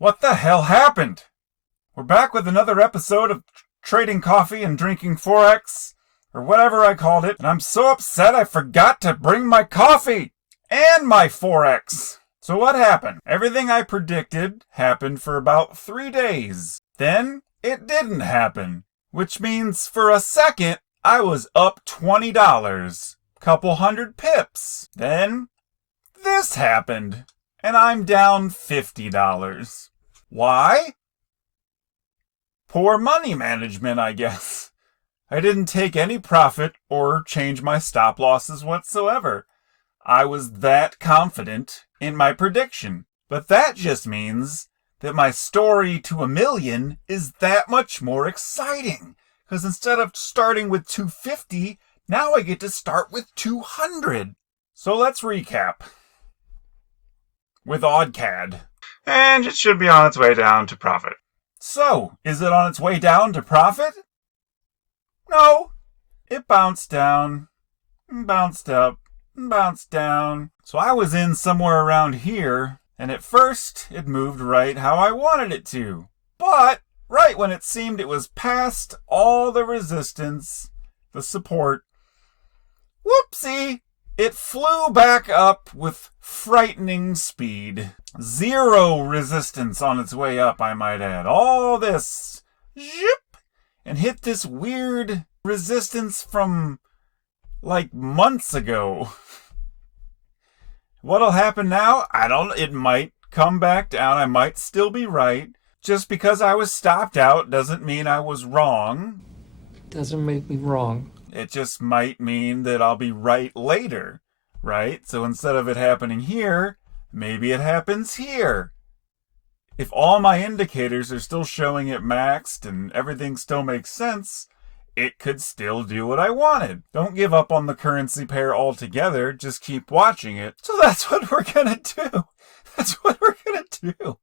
What the hell happened? We're back with another episode of Trading Coffee and Drinking Forex, or whatever I called it, and I'm so upset I forgot to bring my coffee and my Forex. So what happened? Everything I predicted happened for about 3 days. Then it didn't happen, which means for a second I was up $20, couple hundred pips. Then this happened, and I'm down $50. Why? Poor money management, I guess. I didn't take any profit or change my stop losses whatsoever. I was that confident in my prediction. But that just means that my story to $1 million is that much more exciting. Because instead of starting with 250, now I get to start with 200. So let's recap with OddCAD. And it should be on its way down to profit. So, is it on its way down to profit? No. It bounced down, bounced up, bounced down. So I was in somewhere around here, and at first it moved right how I wanted it to. But right when it seemed it was past all the resistance, the support, whoopsie, it flew back up with frightening speed. Zero resistance on its way up, I might add. All this, zip, and hit this weird resistance from like months ago. What'll happen now? It might come back down. I might still be right. Just because I was stopped out doesn't mean I was wrong. Doesn't make me wrong. It just might mean that I'll be right later, right? So instead of it happening here, maybe it happens here. If all my indicators are still showing it maxed and everything still makes sense, it could still do what I wanted. Don't give up on the currency pair altogether, just keep watching it. So that's what we're gonna do. That's what we're gonna do.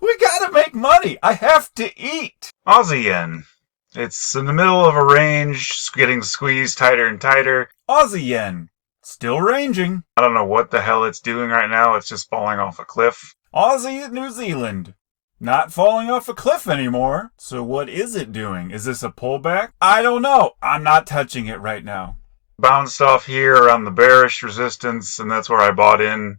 We gotta make money. I have to eat. Aussie yen. It's in the middle of a range, getting squeezed tighter and tighter. Aussie yen. Still ranging. I don't know what the hell it's doing right now. It's just falling off a cliff. Aussie New Zealand. Not falling off a cliff anymore. So what is it doing? Is this a pullback? I don't know. I'm not touching it right now. Bounced off here around the bearish resistance, and that's where I bought in.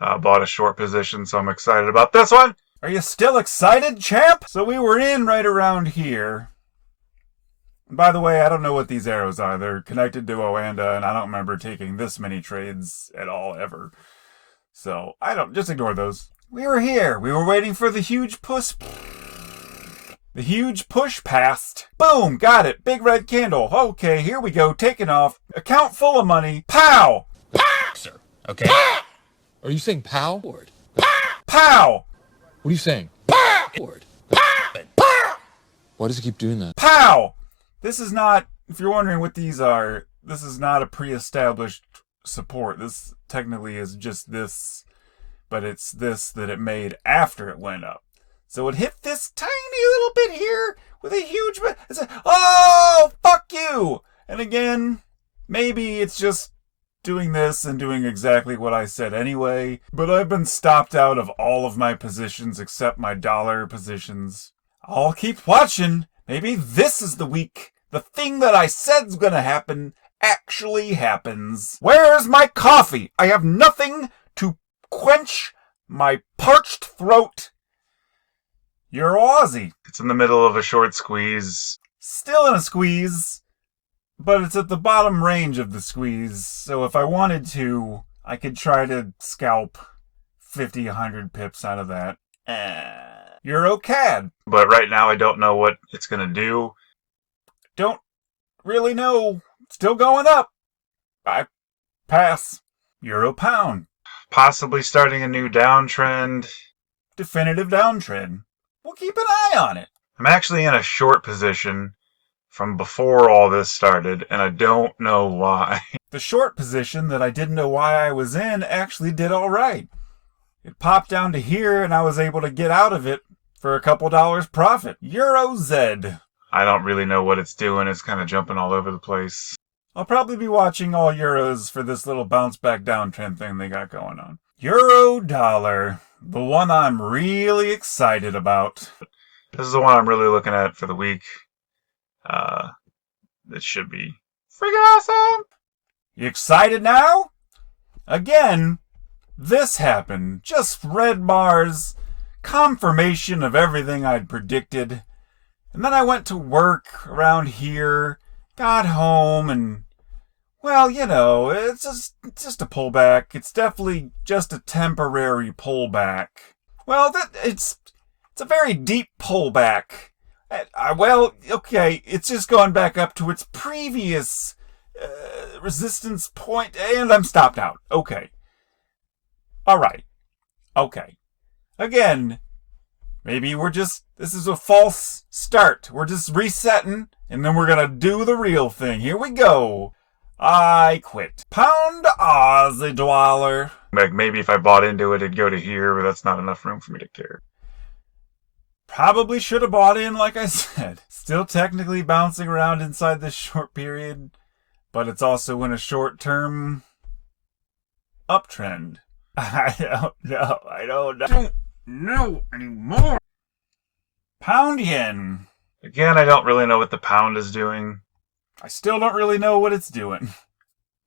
Bought a short position, so I'm excited about this one. Are you still excited, champ? So we were in right around here. By the way, I don't know what these arrows are. They're connected to Oanda, and I don't remember taking this many trades at all, ever. So, just ignore those. We were here. We were waiting for the huge push. The huge push passed. Boom! Got it. Big red candle. Okay, here we go. Taking off. Account full of money. Pow! Pow! Sir. Okay. Pow! Are you saying pow? Word. Pow! What are you saying? Pow! Word. Pow! Pow! Why does it keep doing that? Pow! This is not, if you're wondering what these are, this is not a pre-established support. This technically is just this, but it's this that it made after it went up. So it hit this tiny little bit here with a huge, oh, fuck you! And again, maybe it's just doing this and doing exactly what I said anyway, but I've been stopped out of all of my positions except my dollar positions. I'll keep watching. Maybe this is the week. The thing that I said's gonna happen actually happens. Where's my coffee? I have nothing to quench my parched throat. You're Aussie. It's in the middle of a short squeeze. Still in a squeeze, but it's at the bottom range of the squeeze. So if I wanted to, I could try to scalp 50, 100 pips out of that. EuroCAD. But right now I don't know what it's going to do. Don't really know. Still going up. I pass. Euro pound. Possibly starting a new downtrend. Definitive downtrend. We'll keep an eye on it. I'm actually in a short position from before all this started, and I don't know why. The short position that I didn't know why I was in actually did all right. It popped down to here, and I was able to get out of it for a couple dollars profit. Euro Z. I don't really know what it's doing. It's kind of jumping all over the place. I'll probably be watching all euros for this little bounce back downtrend thing they got going on. Euro dollar. The one I'm really excited about. This is the one I'm really looking at for the week. It should be freaking awesome. You excited now? Again, this happened. Just red bars, confirmation of everything I'd predicted. And then I went to work around here, got home, and, well, you know, it's just a pullback. It's definitely just a temporary pullback. Well, it's a very deep pullback. Well, okay, it's just gone back up to its previous resistance point, and I'm stopped out. Okay. All right. Okay. Again, maybe this is a false start. We're just resetting, and then we're gonna do the real thing. Here we go. I quit. Pound Aussie dollar. Like, maybe if I bought into it, it'd go to here, but that's not enough room for me to care. Probably should have bought in, like I said. Still technically bouncing around inside this short period, but it's also in a short-term uptrend. I don't know. I don't know anymore. Pound yen. Again, I don't really know what the pound is doing. I still don't really know what it's doing.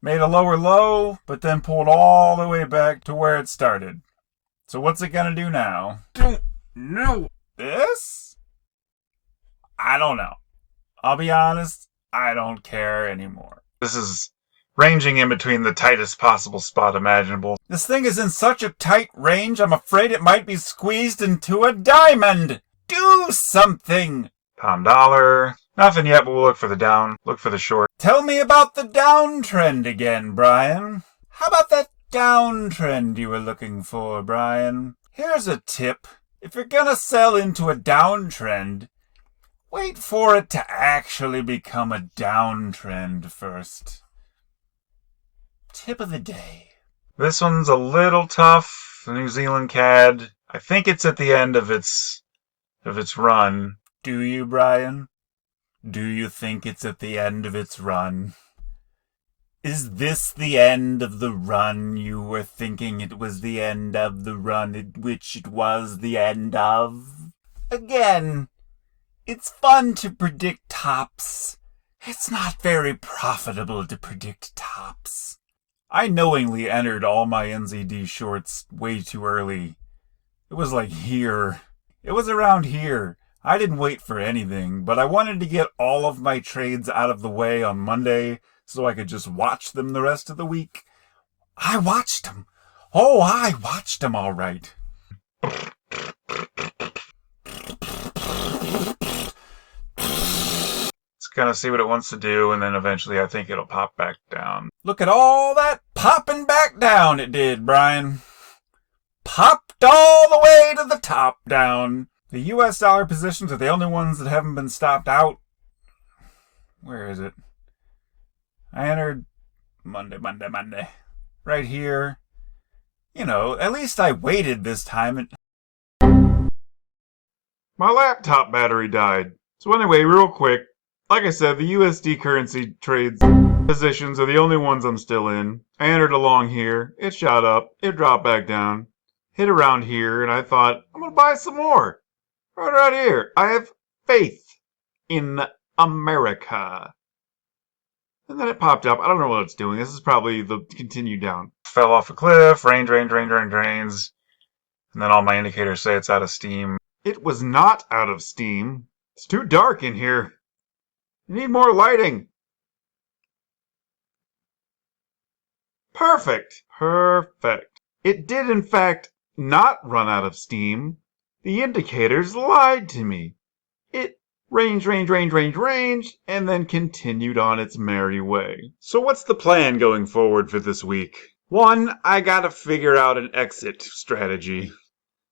Made a lower low, but then pulled all the way back to where it started. So what's it gonna do now? Don't know. This? I don't know. I'll be honest, I don't care anymore. This is ranging in between the tightest possible spot imaginable. This thing is in such a tight range, I'm afraid it might be squeezed into a diamond. Do something. Pound dollar. Nothing yet, but we'll look for the down. Look for the short. Tell me about the downtrend again, Brian. How about that downtrend you were looking for, Brian? Here's a tip. If you're gonna sell into a downtrend, wait for it to actually become a downtrend first. Tip of the day. This one's a little tough. The New Zealand CAD. I think it's at the end of its run. Do you, Brian? Do you think it's at the end of its run? Is this the end of the run you were thinking it was the end of the run at which it was the end of? Again, it's fun to predict tops. It's not very profitable to predict tops. I knowingly entered all my NZD shorts way too early. It was like here. It was around here. I didn't wait for anything, but I wanted to get all of my trades out of the way on Monday so I could just watch them the rest of the week. I watched them. Oh, I watched them all right. It's gonna see what it wants to do, and then eventually I think it'll pop back down. Look at all that popping back down it did, Brian. Popped all the way to the top down. The US dollar positions are the only ones that haven't been stopped out. Where is it? I entered Monday. Right here. You know, at least I waited this time. My laptop battery died. So anyway, real quick, like I said, the USD currency trades positions are the only ones I'm still in. I entered along here. It shot up. It dropped back down. Hit around here, and I thought, I'm going to buy some more. Right around here. I have faith in America. And then it popped up. I don't know what it's doing. This is probably the continued down. Fell off a cliff. Rain, drains. And then all my indicators say it's out of steam. It was not out of steam. It's too dark in here. You need more lighting. Perfect. It did, in fact, not run out of steam. The indicators lied to me. It ranged, and then continued on its merry way. So what's the plan going forward for this week? 1, I gotta figure out an exit strategy.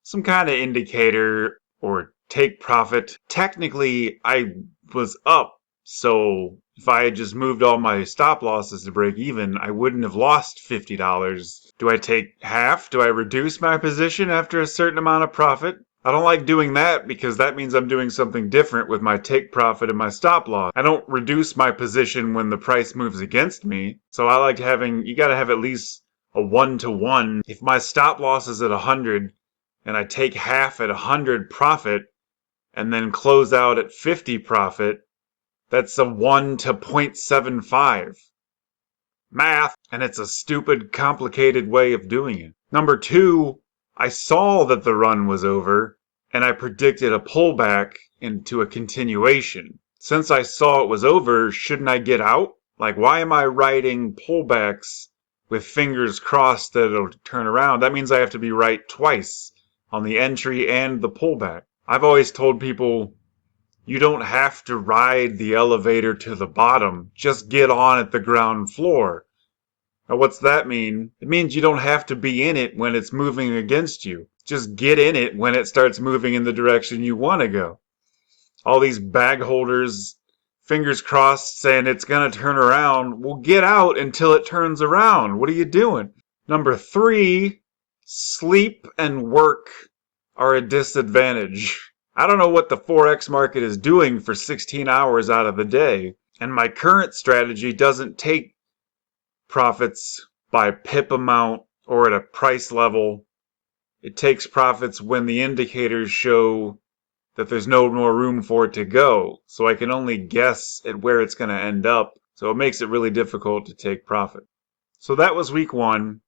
Some kind of indicator or take profit. Technically, I was up, so if I had just moved all my stop losses to break even, I wouldn't have lost $50. Do I take half? Do I reduce my position after a certain amount of profit? I don't like doing that because that means I'm doing something different with my take profit and my stop loss. I don't reduce my position when the price moves against me. So I like having, you gotta have at least a 1-to-1. If my stop loss is at 100 and I take half at 100 profit and then close out at 50 profit, that's a 1 to 0.75. Math, and it's a stupid, complicated way of doing it. Number two, I saw that the run was over, and I predicted a pullback into a continuation. Since I saw it was over, shouldn't I get out? Like, why am I writing pullbacks with fingers crossed that it'll turn around? That means I have to be right twice on the entry and the pullback. I've always told people, you don't have to ride the elevator to the bottom. Just get on at the ground floor. Now, what's that mean? It means you don't have to be in it when it's moving against you. Just get in it when it starts moving in the direction you want to go. All these bag holders, fingers crossed, saying it's going to turn around. Well, get out until it turns around. What are you doing? Number three, sleep and work are a disadvantage. I don't know what the Forex market is doing for 16 hours out of the day, and my current strategy doesn't take profits by pip amount or at a price level. It takes profits when the indicators show that there's no more room for it to go. So I can only guess at where it's going to end up. So it makes it really difficult to take profit. So that was week one.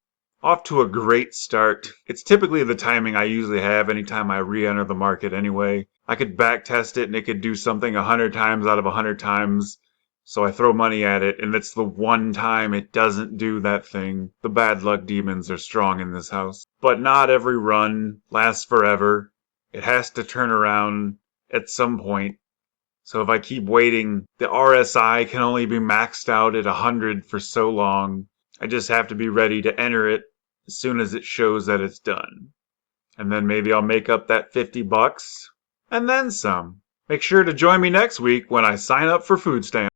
Off to a great start. It's typically the timing I usually have anytime I re-enter the market anyway. I could back test it and it could do something 100 times out of 100 times. So I throw money at it, and it's the one time it doesn't do that thing. The bad luck demons are strong in this house. But not every run lasts forever. It has to turn around at some point. So if I keep waiting, the RSI can only be maxed out at 100 for so long. I just have to be ready to enter it as soon as it shows that it's done. And then maybe I'll make up that $50 and then some. Make sure to join me next week when I sign up for food stamps.